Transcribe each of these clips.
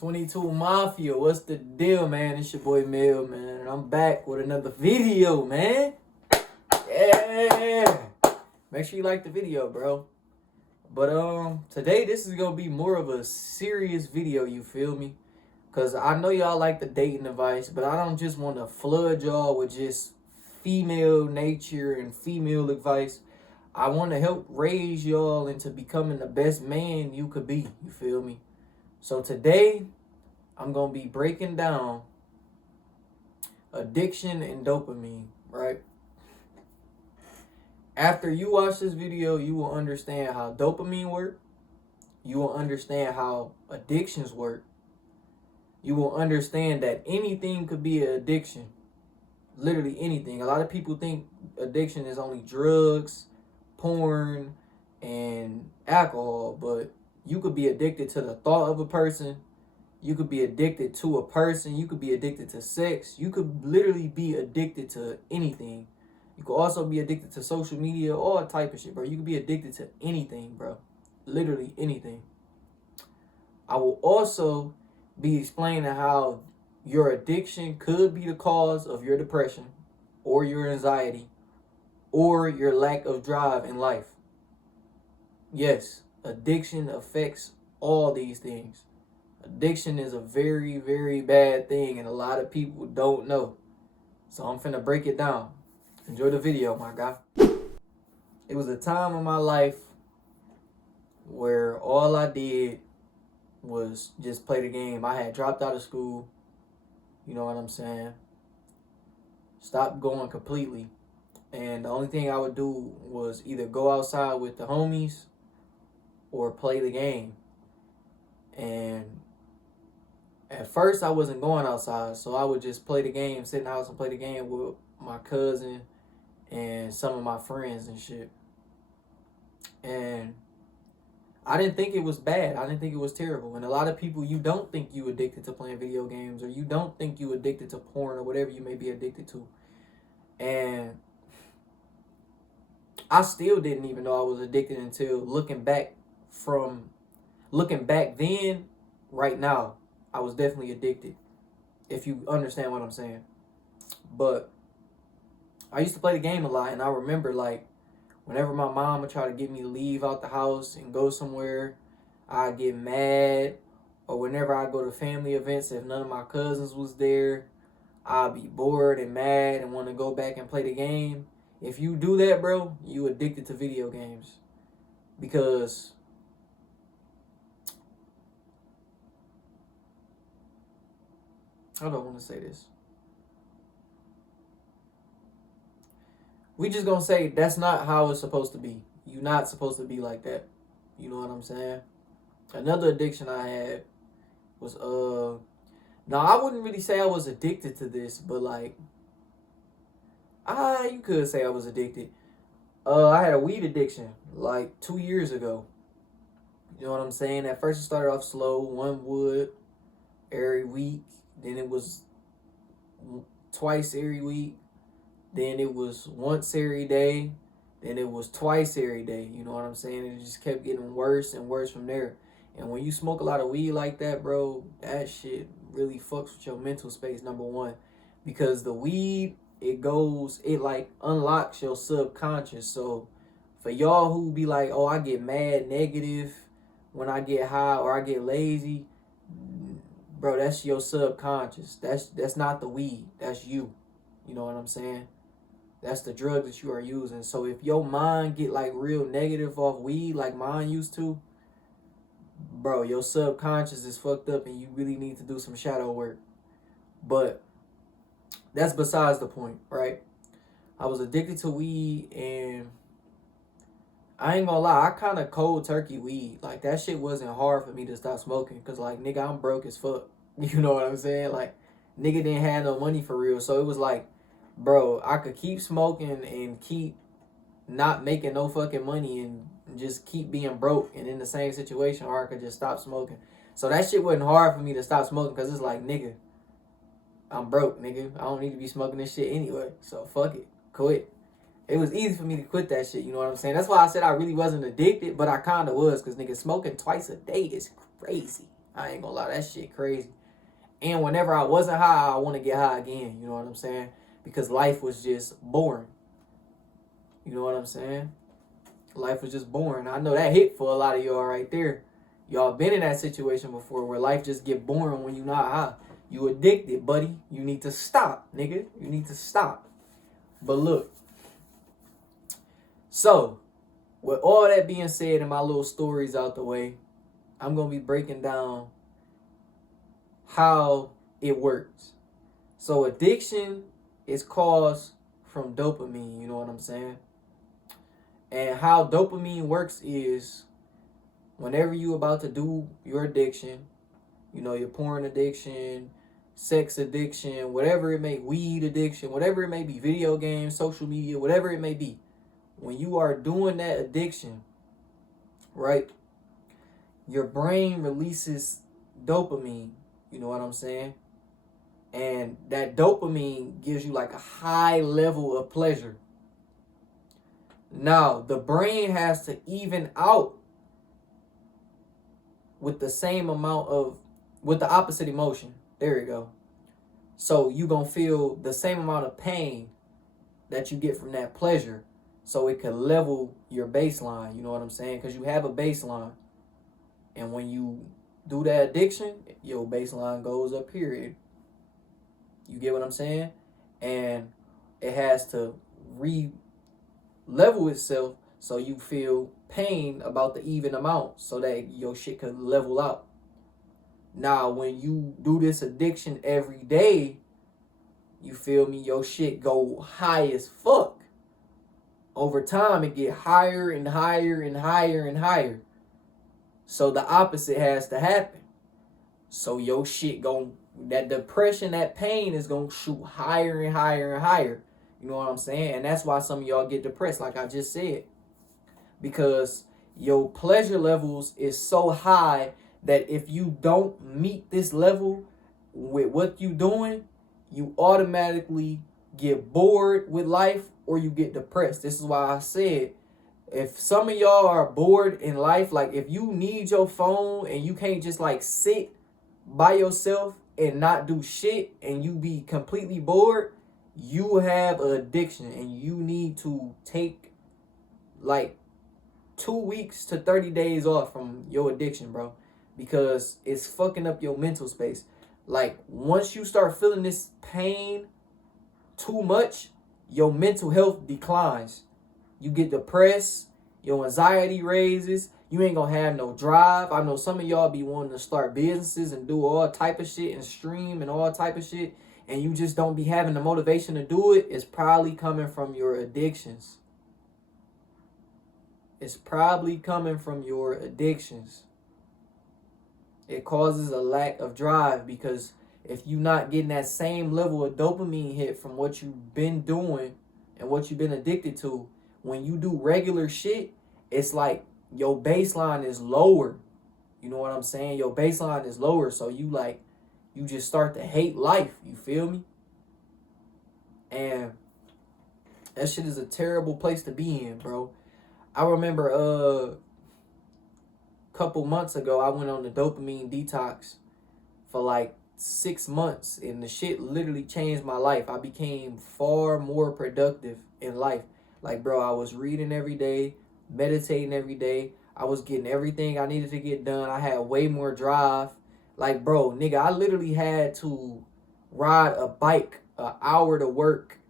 22 Mafia, what's the deal, man? It's your boy Mel, man, and I'm back with another video, man. Yeah. Make sure you like the video, bro. But today this is gonna be more of a serious video, you feel me? Cause I know y'all like the dating advice, but I don't just want to flood y'all with just female nature and female advice. I want to help raise y'all into becoming the best man you could be, you feel me? So today, I'm going to be breaking down addiction and dopamine, right? After you watch this video, you will understand how dopamine works. You will understand how addictions work. You will understand that anything could be an addiction. Literally anything. A lot of people think addiction is only drugs, porn, and alcohol, but you could be addicted to the thought of a person. You could be addicted to a person. You could be addicted to sex. You could literally be addicted to anything. You could also be addicted to social media, all type of shit, bro. You could be addicted to anything, bro. Literally anything. I will also be explaining how your addiction could be the cause of your depression or your anxiety or your lack of drive in life. Yes, addiction affects all these things. Addiction is a very, very bad thing, and a lot of people don't know. So I'm finna break it down. Enjoy the video, my guy. It was a time in my life where all I did was just play the game. I had dropped out of school. You know what I'm saying? Stopped going completely. And the only thing I would do was either go outside with the homies or play the game. And at first, I wasn't going outside, so I would just play the game, sit in the house and play the game with my cousin and some of my friends and shit. And I didn't think it was bad. I didn't think it was terrible. And a lot of people, you don't think you addicted to playing video games, or you don't think you addicted to porn or whatever you may be addicted to. And I still didn't even know I was addicted until looking back then, right now. I was definitely addicted, if you understand what I'm saying. But I used to play the game a lot, and I remember, like, whenever my mom would try to get me to leave out the house and go somewhere, I'd get mad. Or whenever I go to family events, if none of my cousins was there, I'd be bored and mad and want to go back and play the game. If you do that, bro, you addicted to video games. Because I don't want to say this. We just gonna say that's not how it's supposed to be. You're not supposed to be like that. You know what I'm saying? Another addiction I had was now I wouldn't really say I was addicted to this, but like you could say I was addicted. I had a weed addiction like 2 years ago. You know what I'm saying? At first it started off slow, one wood every week. Then it was twice every week. Then it was once every day. Then it was twice every day. You know what I'm saying? It just kept getting worse and worse from there. And when you smoke a lot of weed like that, bro, that shit really fucks with your mental space, number one. Because the weed, it like unlocks your subconscious. So for y'all who be like, oh, I get mad negative when I get high or I get lazy, bro, that's your subconscious. That's not the weed. That's you. You know what I'm saying? That's the drug that you are using. So if your mind get like real negative off weed like mine used to, bro, your subconscious is fucked up and you really need to do some shadow work. But that's besides the point, right? I was addicted to weed, and I ain't gonna lie, I kind of cold turkey weed. Like, that shit wasn't hard for me to stop smoking, because, like, nigga, I'm broke as fuck. You know what I'm saying? Like, nigga didn't have no money for real. So it was like, bro, I could keep smoking and keep not making no fucking money and just keep being broke and in the same situation, or I could just stop smoking. So that shit wasn't hard for me to stop smoking, because it's like, nigga, I'm broke, nigga. I don't need to be smoking this shit anyway. So fuck it. Quit. It was easy for me to quit that shit, you know what I'm saying? That's why I said I really wasn't addicted, but I kind of was, because nigga, smoking twice a day is crazy. I ain't gonna lie, that shit crazy. And whenever I wasn't high, I want to get high again. You know what I'm saying? Because life was just boring. You know what I'm saying? Life was just boring. I know that hit for a lot of y'all right there. Y'all been in that situation before where life just get boring when you not high. You addicted, buddy. You need to stop, nigga. You need to stop. But look, so with all that being said and my little stories out the way, I'm gonna be breaking down how it works. So addiction is caused from dopamine, you know what I'm saying? And how dopamine works is whenever you about to do your addiction, you know, your porn addiction, sex addiction, whatever it may, weed addiction, whatever it may be, video games, social media, whatever it may be, when you are doing that addiction, right, your brain releases dopamine, you know what I'm saying? And that dopamine gives you like a high level of pleasure. Now, the brain has to even out with the same amount of, with the opposite emotion. There you go. So you gonna feel the same amount of pain that you get from that pleasure, so it could level your baseline. You know what I'm saying? Because you have a baseline, and when you do that addiction, your baseline goes up here. You get what I'm saying? And it has to level itself so you feel pain about the even amount so that your shit could level out. Now, when you do this addiction every day, you feel me, your shit go high as fuck. Over time, it get higher and higher and higher and higher. So the opposite has to happen. So your shit that depression, that pain is gonna shoot higher and higher and higher. You know what I'm saying? And that's why some of y'all get depressed, like I just said. Because your pleasure levels is so high that if you don't meet this level with what you doing, you automatically get bored with life or you get depressed. This is why I said, if some of y'all are bored in life, like if you need your phone and you can't just like sit by yourself and not do shit and you be completely bored, you have an addiction and you need to take like 2 weeks to 30 days off from your addiction, bro, because it's fucking up your mental space. Like once you start feeling this pain too much, your mental health declines. You get depressed, your anxiety raises, you ain't gonna have no drive. I know some of y'all be wanting to start businesses and do all type of shit and stream and all type of shit, and you just don't be having the motivation to do it. It's probably coming from your addictions. It's probably coming from your addictions. It causes a lack of drive because if you're not getting that same level of dopamine hit from what you've been doing and what you've been addicted to, when you do regular shit, it's like your baseline is lower. You know what I'm saying? Your baseline is lower. So you just start to hate life. You feel me? And that shit is a terrible place to be in, bro. I remember a couple months ago, I went on the dopamine detox for like 6 months, and the shit literally changed my life. I became far more productive in life. Like, bro, I was reading every day, meditating every day. I was getting everything I needed to get done. I had way more drive. Like, bro, nigga, I literally had to ride a bike an hour to work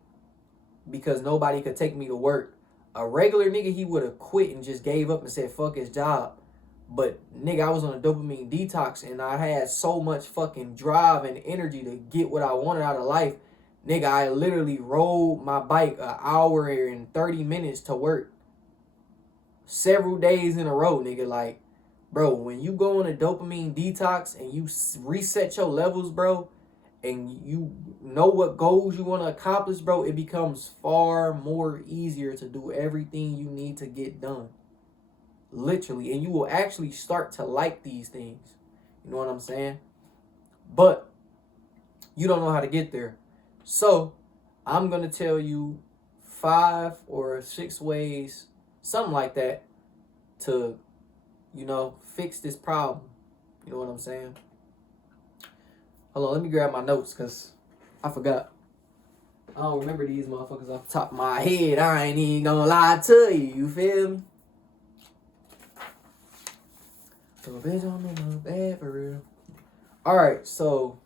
because nobody could take me to work. A regular nigga, he would have quit and just gave up and said, fuck his job. But nigga, I was on a dopamine detox and I had so much fucking drive and energy to get what I wanted out of life. Nigga, I literally rode my bike an hour and 30 minutes to work. Several days in a row, nigga. Like, bro, when you go on a dopamine detox and you reset your levels, bro, and you know what goals you want to accomplish, bro, it becomes far more easier to do everything you need to get done. Literally. And you will actually start to like these things. You know what I'm saying? But you don't know how to get there. So I'm going to tell you 5 or 6 ways, something like that, to, fix this problem. You know what I'm saying? Hold on, let me grab my notes because I forgot. I don't remember these motherfuckers off the top of my head. I ain't even gonna lie to you. You feel me? So bitch, I'm in my bed for real. Alright, so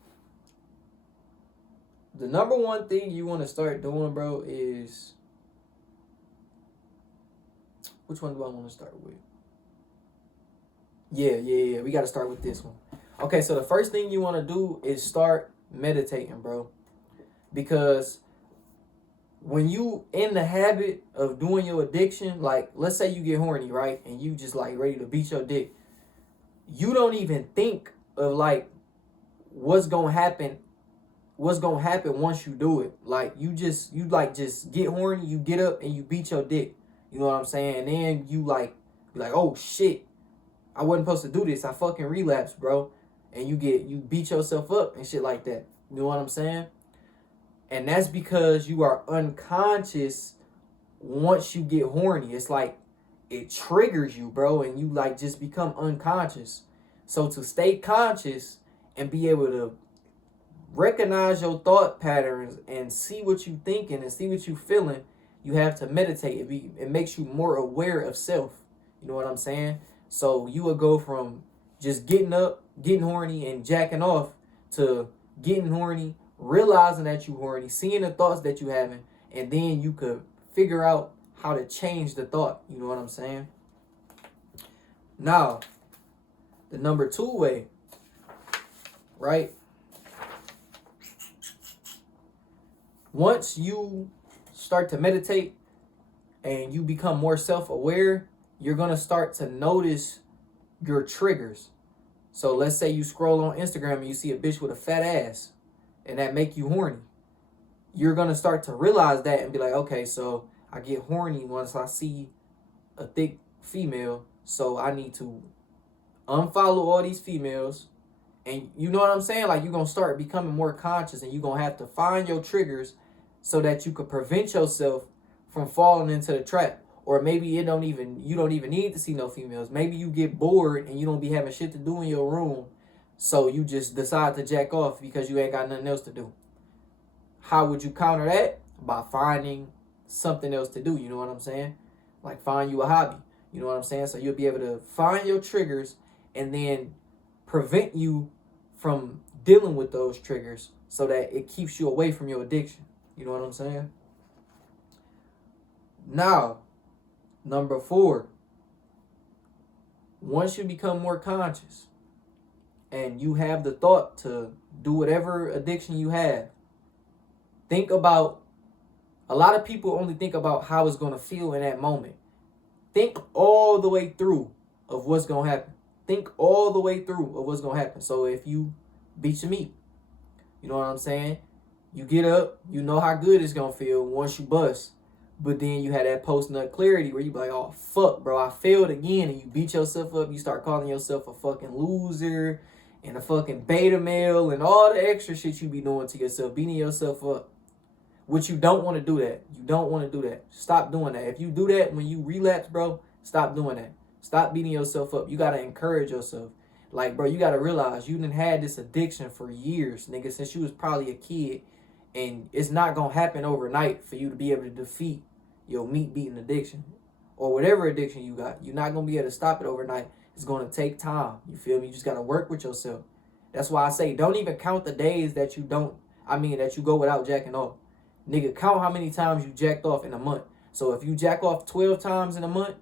the number one thing you want to start doing, bro, is... Which one do I want to start with? Yeah. We got to start with this one. Okay, so the first thing you want to do is start meditating, bro. Because when you in the habit of doing your addiction, like, let's say you get horny, right? And you just, like, ready to beat your dick. You don't even think of, like, what's going to happen once you do it. Like, you just get horny, you get up, and you beat your dick. You know what I'm saying? And then you, like, be like, oh, shit. I wasn't supposed to do this. I fucking relapsed, bro. And you beat yourself up and shit like that. You know what I'm saying? And that's because you are unconscious once you get horny. It's like it triggers you, bro, and you like just become unconscious. So to stay conscious and be able to recognize your thought patterns and see what you thinking and see what you feeling, you have to meditate. It makes you more aware of self. You know what I'm saying? So you would go from just getting up, getting horny, and jacking off to getting horny, realizing that you horny, seeing the thoughts that you having, and then you could figure out how to change the thought. You know what I'm saying? Now, the number 2 way, right? Once you start to meditate and you become more self-aware, you're going to start to notice your triggers. So let's say you scroll on Instagram and you see a bitch with a fat ass and that make you horny. You're going to start to realize that and be like, okay, so I get horny once I see a thick female, so I need to unfollow all these females. And you know what I'm saying? Like, you're going to start becoming more conscious and you're going to have to find your triggers so that you could prevent yourself from falling into the trap. Or maybe you don't even need to see no females. Maybe you get bored and you don't be having shit to do in your room, so you just decide to jack off because you ain't got nothing else to do. How would you counter that? By finding something else to do. You know what I'm saying? Like, find you a hobby. You know what I'm saying? So you'll be able to find your triggers and then prevent you from dealing with those triggers so that it keeps you away from your addiction. You know what I'm saying? Now, number 4, once you become more conscious and you have the thought to do whatever addiction you have, think about, a lot of people only think about how it's going to feel in that moment. Think all the way through of what's going to happen. Think all the way through of what's going to happen. So if you beat your meat, you know what I'm saying? You get up, you know how good it's going to feel once you bust. But then you had that post-nut clarity where you be like, oh, fuck, bro, I failed again. And you beat yourself up. You start calling yourself a fucking loser and a fucking beta male and all the extra shit you be doing to yourself, beating yourself up. Which you don't want to do that. You don't want to do that. Stop doing that. If you do that when you relapse, bro, stop doing that. Stop beating yourself up. You got to encourage yourself. Like, bro, you got to realize you done had this addiction for years, nigga, since you was probably a kid. And it's not going to happen overnight for you to be able to defeat your meat-beating addiction or whatever addiction you got. You're not going to be able to stop it overnight. It's going to take time. You feel me? You just got to work with yourself. That's why I say don't even count the days that you that you go without jacking off. Nigga, count how many times you jacked off in a month. So if you jack off 12 times in a month,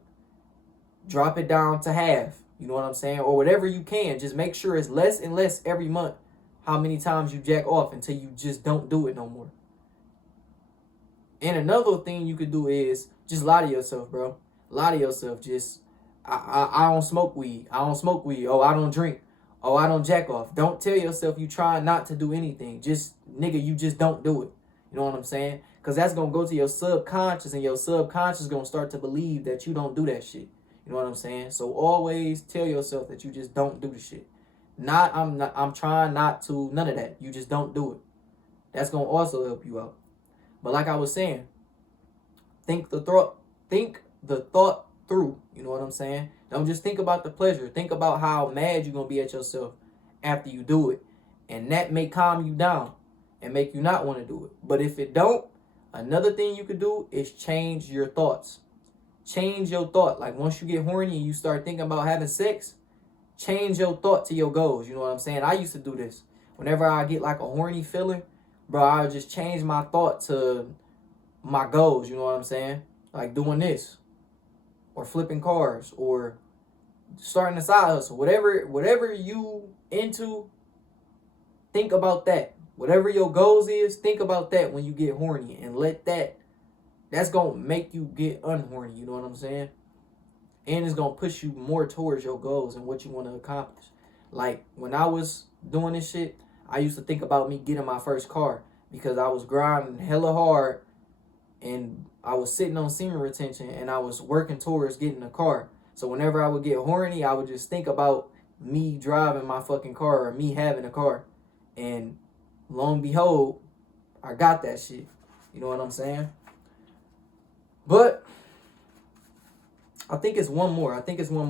drop it down to half. You know what I'm saying? Or whatever you can. Just make sure it's less and less every month how many times you jack off until you just don't do it no more. And another thing you could do is just lie to yourself, bro. Lie to yourself. Just, I don't smoke weed. I don't smoke weed. Oh, I don't drink. Oh, I don't jack off. Don't tell yourself you try not to do anything. Just, nigga, you just don't do it. You know what I'm saying? Because that's going to go to your subconscious, and your subconscious is going to start to believe that you don't do that shit. You know what I'm saying? So always tell yourself that you just don't do the shit. I'm trying not to, none of that. You just don't do it. That's going to also help you out. But like I was saying, think the thought through. You know what I'm saying? Don't just think about the pleasure. Think about how mad you're going to be at yourself after you do it. And that may calm you down and make you not want to do it. But if it don't, another thing you could do is change your thoughts. Change your thought. Like once you get horny and you start thinking about having sex, change your thought to your goals. You know what I'm saying? I used to do this. Whenever I get like a horny feeling, bro, I would just change my thought to my goals. You know what I'm saying? Like doing this, or flipping cars, or starting a side hustle. Whatever you into, think about that. Whatever your goals is, think about that when you get horny, and let that's gonna make you get unhorny. You know what I'm saying? And it's gonna push you more towards your goals and what you want to accomplish. Like when I was doing this shit, I used to think about me getting my first car because I was grinding hella hard and I was sitting on semen retention and I was working towards getting a car. So whenever I would get horny, I would just think about me driving my fucking car or me having a car. And lo and behold, I got that shit. You know what I'm saying? But I think it's one more. I think it's one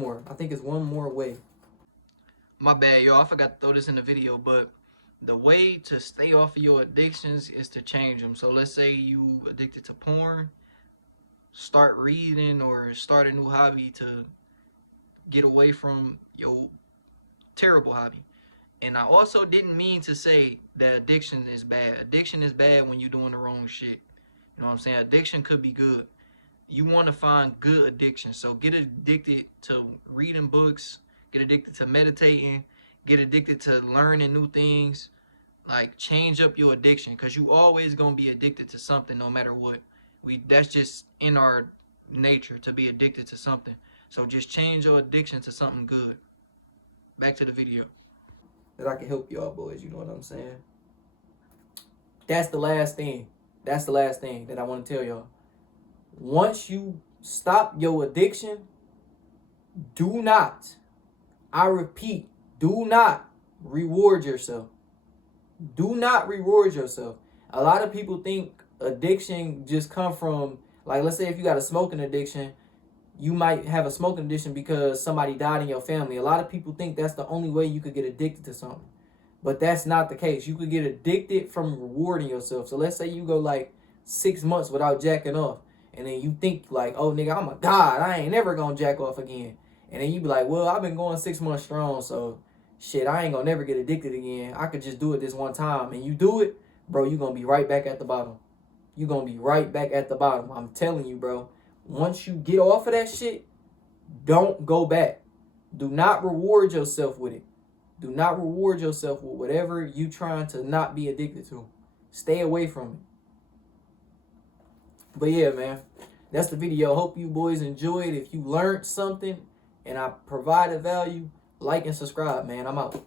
more way. My bad, y'all. I forgot to throw this in the video, but the way to stay off of your addictions is to change them. So let's say you addicted to porn, start reading or start a new hobby to get away from your terrible hobby. And I also didn't mean to say that addiction is bad. Addiction is bad when you're doing the wrong shit. You know what I'm saying? Addiction could be good. You want to find good addiction. So get addicted to reading books, get addicted to meditating, get addicted to learning new things. Like change up your addiction, because you always gonna be addicted to something no matter what. That's just in our nature to be addicted to something. So just change your addiction to something good. Back to the video. That I can help y'all boys, you know what I'm saying? That's the last thing. That's the last thing that I want to tell y'all. Once you stop your addiction, do not, I repeat, do not reward yourself. Do not reward yourself. A lot of people think addiction just come from, like, let's say if you got a smoking addiction, you might have a smoking addiction because somebody died in your family. A lot of people think that's the only way you could get addicted to something. But that's not the case. You could get addicted from rewarding yourself. So let's say you go like 6 months without jacking off. And then you think like, oh, nigga, I'm a god. I ain't never going to jack off again. And then you be like, well, I've been going 6 months strong. So, shit, I ain't going to never get addicted again. I could just do it this one time. And you do it, bro, you're going to be right back at the bottom. You're going to be right back at the bottom. I'm telling you, bro. Once you get off of that shit, don't go back. Do not reward yourself with it. Do not reward yourself with whatever you trying to not be addicted to. Stay away from it. But yeah, man, that's the video. Hope you boys enjoyed. If you learned something and I provided value, like and subscribe, man. I'm out.